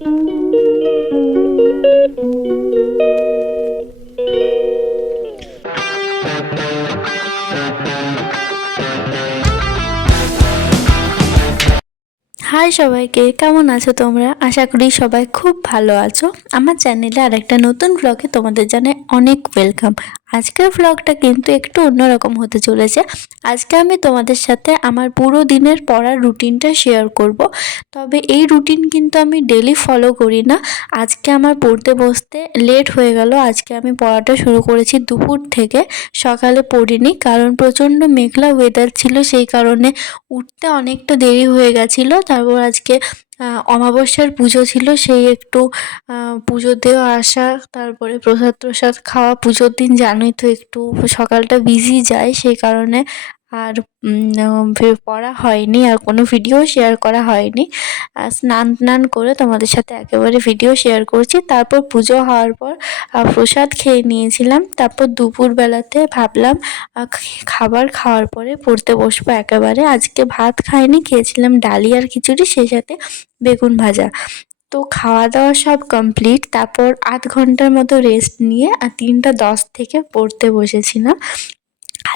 High সবাইকে, কেমন আছো তোমরা? আশা করি সবাই খুব ভালো আছো। আমার চ্যানেলে আরেকটা নতুন ব্লগে তোমাদের জানাই অনেক ওয়েলকাম। আজকের ব্লগটা কিন্তু একটু অন্যরকম হতে চলেছে। আজকে আমি তোমাদের সাথে আমার পুরো দিনের পড়ার রুটিনটা শেয়ার করব। তবে এই রুটিন কিন্তু আমি ডেলি ফলো করি না। আজকে আমার পড়তে বসতে লেট হয়ে গেল। আজকে আমি পড়াটা শুরু করেছি দুপুর থেকে, সকালে পড়িনি কারণ প্রচণ্ড মেঘলা ওয়েদার ছিল, সেই কারণে উঠতে অনেকটা দেরি হয়ে গেছিলো। তারপর আজকে অমাবস্যার পুজো ছিল, সেই একটু পুজো দেওয়া আসা, তারপরে প্রসাদ প্রসাদ খাওয়া। পুজোর দিন জানোই তো একটু সকালটা বিজি যায়, সেই কারণে আর পড়া হয়নি, আর কোনো ভিডিও শেয়ার করা হয়নি। স্নান টান করে তোমাদের সাথে একেবারে ভিডিও শেয়ার করছি। তারপর পুজো হওয়ার পর প্রসাদ খেয়ে নিয়েছিলাম। তারপর দুপুরবেলাতে ভাবলাম খাবার খাওয়ার পরে পড়তে বসবো একেবারে। আজকে ভাত খাইনি, খেয়েছিলাম ডালি আর খিচুড়ি, সেই সাথে বেগুন ভাজা। তো খাওয়া দাওয়া সব কমপ্লিট। তারপর আধ ঘন্টার মতো রেস্ট নিয়ে 3টা 10 থেকে পড়তে বসেছিলাম।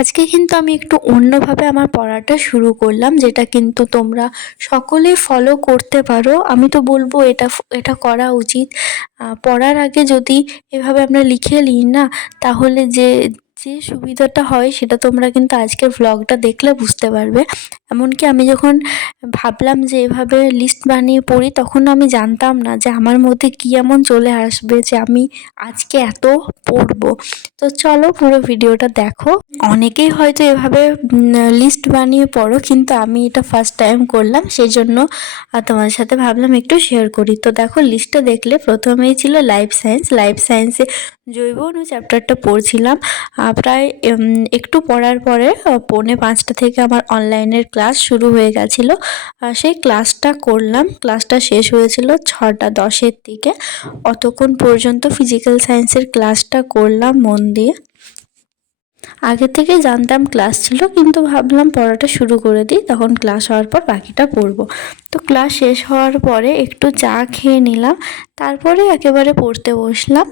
আজকে কিন্তু আমি একটু অন্যভাবে আমার পড়াটা শুরু করলাম, যেটা কিন্তু তোমরা সকলে ফলো করতে পারো। আমি তো বলবো এটা করা উচিত। পড়ার আগে যদি এভাবে আমরা লিখে নিই না, তাহলে যে সুবিধাটা হয় সেটা তোমরা কিন্তু আজকের ভ্লগটা দেখলে বুঝতে পারবে। এমনকি আমি যখন ভাবলাম যে এভাবে লিস্ট বানিয়ে পড়ি, তখন আমি জানতাম না যে আমার মধ্যে কী এমন চলে আসবে যে আমি আজকে এত পড়বো। তো চলো পুরো ভিডিওটা দেখো। অনেকেই হয়তো এভাবে লিস্ট বানিয়ে পড়ো, কিন্তু আমি এটা ফার্স্ট টাইম করলাম, সেই জন্য তোমাদের সাথে ভাবলাম একটু শেয়ার করি। তো দেখো, লিস্টটা দেখলে প্রথমেই ছিল লাইফ সায়েন্স। লাইফ সায়েন্সে জৈব অণু চ্যাপ্টারটা পড়ছিলাম। প্রায় একটু পড়ার পরে 4:45 থেকে আমার অনলাইনের ক্লাস শুরু হয়ে গেছিলো। সেই ক্লাসটা করলাম। ক্লাসটা শেষ হয়েছিল 6:10-এর দিকে। অতক্ষণ পর্যন্ত ফিজিক্যাল সায়েন্সের ক্লাসটা করলাম মন দিয়ে। আগে থেকে জানতাম ক্লাস ছিল, কিন্তু ভাবলাম পড়াটা শুরু করে দিই, তখন ক্লাস হওয়ার পর বাকিটা পড়বো। তো ক্লাস শেষ হওয়ার পরে একটু চা খেয়ে নিলাম, তারপরে একেবারে পড়তে বসলাম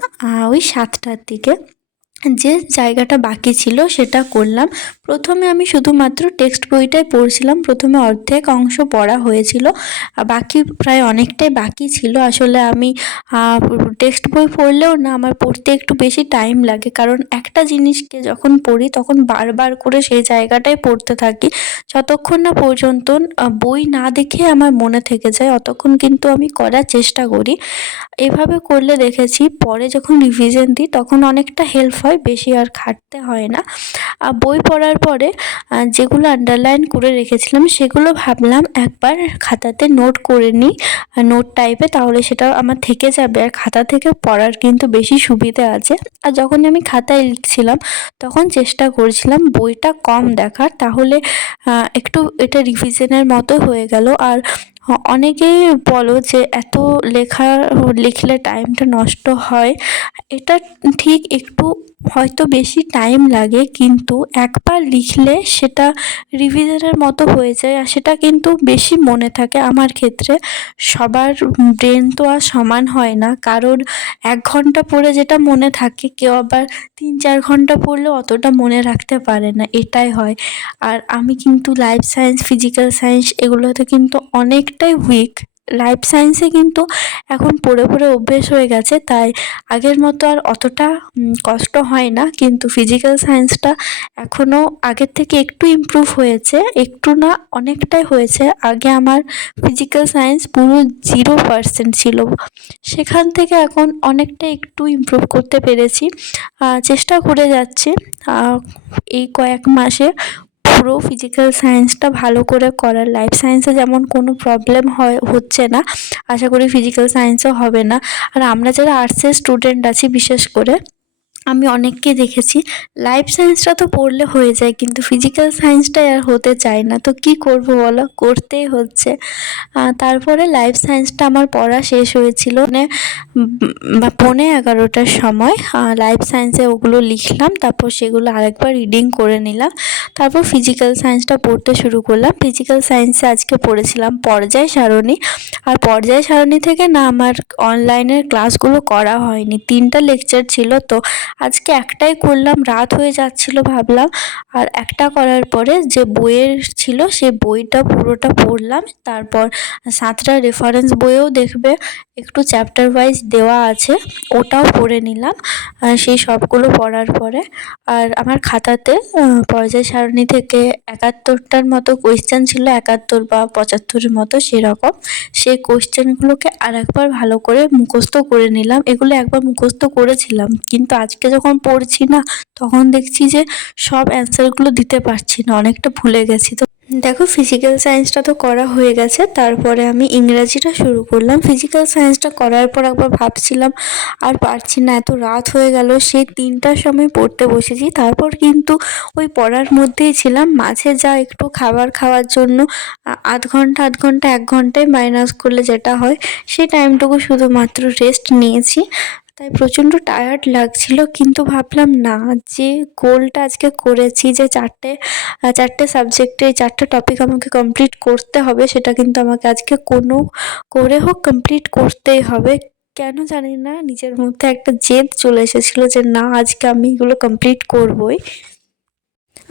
ওই 7টার দিকে। যে জায়গাটা বাকি ছিল সেটা করলাম। প্রথমে আমি শুধুমাত্র টেক্সট বইটাই পড়ছিলাম। প্রথমে অর্ধেক অংশ পড়া হয়েছিল, বাকি প্রায় অনেকটাই বাকি ছিল। আসলে আমি টেক্সট বই পড়লেও না, আমার পড়তে একটু বেশি টাইম লাগে, কারণ একটা জিনিসকে যখন পড়ি তখন বারবার করে সেই জায়গাটাই পড়তে থাকি। যতক্ষণ না পর্যন্ত বই না দেখে আমার মনে থেকে যায়, অতক্ষণ কিন্তু আমি করার চেষ্টা করি। এভাবে করলে দেখেছি পরে যখন রিভিশন দিই তখন অনেকটা হেল্প হয়, বেশি আর খাটতে হয় না। বই পড়ার পরে যেগুলো আন্ডারলাইন করে রেখেছিলাম সেগুলো ভাবলাম একবার খাতাতে নোট করে নিই, নোট টাইপে, তাহলে সেটা আমার থেকে যাবে, আর খাতা থেকে পড়ার কিন্তু বেশি সুবিধা আছে। আর যখন আমি খাতায় লিখছিলাম তখন চেষ্টা করছিলাম বইটা কম দেখার, তাহলে একটু এটা রিভিশনের মতো হয়ে গেল। আর অনেকেই বলো যে এত লিখলে টাইমটা নষ্ট হয়। এটা ঠিক, একটু হয়তো বেশি টাইম লাগে, কিন্তু একবার লিখলে সেটা রিভিশনের মতো হয়ে যায়, আর সেটা কিন্তু বেশি মনে থাকে। আমার ক্ষেত্রে সবার ব্রেন তো আর সমান হয় না, কারণ 1 ঘন্টা পড়ে যেটা মনে থাকে, কেউ আবার 3-4 ঘন্টা পড়লে অতটা মনে রাখতে পারে না, এটাই হয়। আর আমি কিন্তু লাইফ সায়েন্স, ফিজিক্যাল সায়েন্স এগুলোতে কিন্তু অনেকটাই উইক। লাইফ সায়েন্সে কিন্তু এখন পড়ে পড়ে অভ্যেস হয়ে গেছে, তাই আগের মতো আর অতটা কষ্ট হয় না। কিন্তু ফিজিক্যাল সায়েন্সটা এখনও আগের থেকে একটু ইমপ্রুভ হয়েছে, একটু না অনেকটাই হয়েছে। আগে আমার ফিজিক্যাল সায়েন্স পুরো 0% ছিল, সেখান থেকে এখন অনেকটা একটু ইমপ্রুভ করতে পেরেছি। চেষ্টা করে যাচ্ছি এই কয়েক মাসে পুরো ফিজিক্যাল সায়েন্সটা ভালো করে করার। লাইফ সায়েন্সে যেমন কোনো প্রবলেম হচ্ছে না, আশা করি ফিজিক্যাল সায়েন্সও হবে না। আর আমরা যারা আর্টসের স্টুডেন্ট আছি, বিশেষ করে আমি অনেককে দেখেছি লাইফ সায়েন্সটা তো পড়লে হয়ে যায়, কিন্তু ফিজিক্যাল সায়েন্সটাই আর হতে চায় না। তো কি করব বলো, করতেই হচ্ছে। তারপরে লাইফ সায়েন্সটা আমার পড়া শেষ হয়েছিল মানে 11:15টার সময়। লাইফ সায়েন্সে ওগুলো লিখলাম, তারপর সেগুলো আরেকবার রিডিং করে নিলাম। তারপর ফিজিক্যাল সায়েন্সটা পড়তে শুরু করলাম। ফিজিক্যাল সায়েন্সে আজকে পড়েছিলাম পর্যায় সারণী। আর পর্যায় সারণী থেকে না আমার অনলাইনের ক্লাসগুলো করা হয়নি, 3টা লেকচার ছিল, তো আজকে একটাই করলাম। রাত হয়ে যাচ্ছিল ভাবলাম, আর একটা করার পরে যে বইয়ের ছিল সেই বইটা পুরোটা পড়লাম। তারপর 7টা রেফারেন্স বইয়েও দেখবে একটু চ্যাপ্টার ওয়াইজ দেওয়া আছে, ওটাও পড়ে নিলাম। সেই সবগুলো পড়ার পরে আর আমার খাতাতে পর্যায় সারণী থেকে 71টার মতো কোয়েশ্চেন ছিল, 71 বা 75-এর মতো সেরকম। সেই কোয়েশ্চেনগুলোকে আরেকবার ভালো করে মুখস্থ করে নিলাম। এগুলো একবার মুখস্থ করেছিলাম, কিন্তু আজকে যখন পড়ছি না তখন দেখছি যে সব অ্যান্সারগুলো দিতে পারছি না, অনেকটা ভুলে গেছি। তো দেখো, ফিজিক্যাল সায়েন্সটা তো করা হয়ে গেছে, তারপরে আমি ইংরাজিটা শুরু করলাম। ফিজিক্যাল সায়েন্সটা করার পর একবার ভাবছিলাম আর পারছি না, এত রাত হয়ে গেল। সেই 3টার সময় পড়তে বসেছি, তারপর কিন্তু ওই পড়ার মধ্যেই ছিলাম। মাঝে যা একটু খাবার খাওয়ার জন্য আধ ঘন্টা 1 ঘন্টায় মাইনাস করলে যেটা হয়, সেই টাইমটুকু শুধুমাত্র রেস্ট নিয়েছি। তাই প্রচণ্ড টায়ার্ড লাগছিল, কিন্তু ভাবলাম না, যে গোলটা আজকে করেছি যে 4টে সাবজেক্টে 4টা টপিক আমাকে কমপ্লিট করতে হবে, সেটা কিন্তু আমাকে আজকে কোনো করে হোক কমপ্লিট করতেই হবে। কেন জানি না, নিজের মধ্যে একটা জেদ চলে এসেছিলো যে না, আজকে আমি এগুলো কমপ্লিট করবই।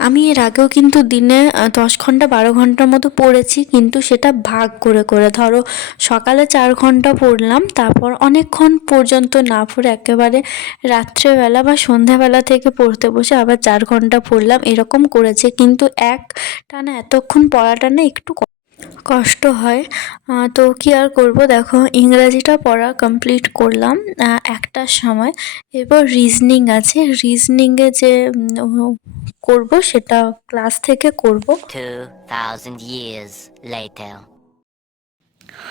আমি এর আগেও কিন্তু দিনে 10 ঘন্টা 12 ঘন্টার মতো পড়েছি, কিন্তু সেটা ভাগ করে করে। ধরো সকালে 4 ঘন্টা পড়লাম, তারপর অনেকক্ষণ পর্যন্ত না পড়ে একেবারে রাত্রেবেলা বা সন্ধ্যাবেলা থেকে পড়তে বসে আবার 4 ঘন্টা পড়লাম, এরকম করেছে। কিন্তু একটানা এতক্ষণ পড়াটা না একটু কষ্ট হয়। তো কি আর করব, দেখো ইংরাজিটা পড়া কমপ্লিট করলাম 1টার সময়। এরপর রিজনিং আছে, রিজনিংয়ে যে করব সেটা ক্লাস থেকে করব। 2000 years later.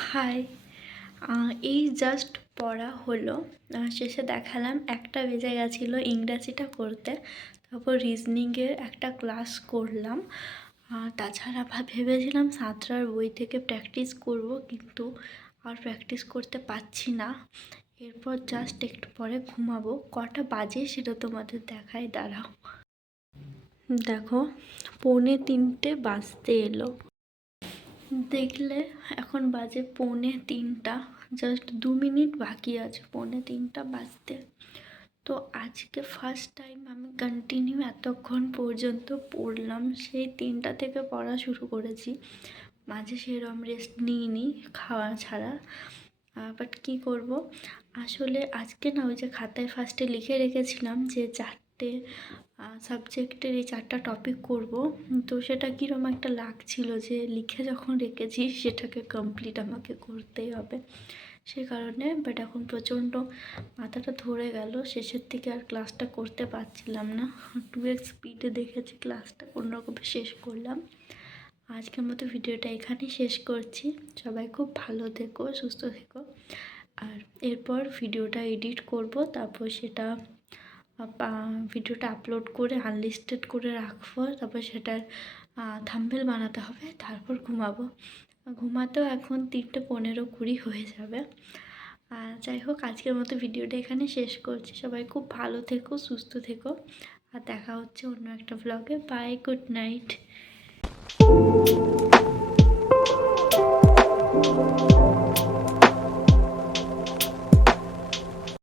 হাই, এই জাস্ট পড়া হলো। শেষে দেখালাম 1টা বেজে গেছিলো ইংরাজিটা করতে। তারপর রিজনিংয়ের একটা ক্লাস করলাম। তাছাড়া ভেবেছিলাম 7টার বই থেকে প্র্যাকটিস করব, কিন্তু আর প্র্যাকটিস করতে পারছি না। এরপর জাস্ট একটু পরে ঘুমাবো। কটা বাজে সেটা তোমাদের দেখাই, দাঁড়াও। দেখো 2:45 বাজতে এলো। দেখলে এখন বাজে 2:45, জাস্ট 2 মিনিট বাকি আছে 2:45 বাজতে। তো আজকে ফার্স্ট টাইম আমি কন্টিনিউ এতক্ষণ পর্যন্ত পড়লাম। সেই 3টা থেকে পড়া শুরু করেছি, মাঝে সেরকম রেস্ট নিইনি খাওয়া ছাড়া। বাট কী করব, আসলে আজকে না ওই যে খাতায় ফার্স্টে লিখে রেখেছিলাম যে 4টে সাবজেক্টের এই 4টা টপিক করব, তো সেটা কীরকম একটা লাগছিল যে লিখে যখন রেখেছি সেটাকে কমপ্লিট আমাকে করতেই হবে। সে কারণে বাট এখন প্রচণ্ড মাথাটা ধরে গেল, শেষের দিকে আর ক্লাসটা করতে পারছিলাম না। 2x স্পিডে দেখেছি ক্লাসটা কোনোরকমে শেষ করলাম। আজকের মতো ভিডিওটা এখানেই শেষ করছি। সবাই খুব ভালো থেকো, সুস্থ থেকো। আর এরপর ভিডিওটা এডিট করব, তারপর সেটা ভিডিওটা আপলোড করে আনলিস্টেড করে রাখবো, তারপর সেটার থাম্বনেল বানাতে হবে, তারপর ঘুমাবো। ঘুমাতেও এখন 3:15-20 হয়ে যাবে। যাই হোক, আজকের মতো ভিডিওটা এখানে শেষ করছি। সবাই খুব ভালো থেকো, সুস্থ থেকো, আর দেখা হচ্ছে অন্য একটা ব্লগে। Bye, good night.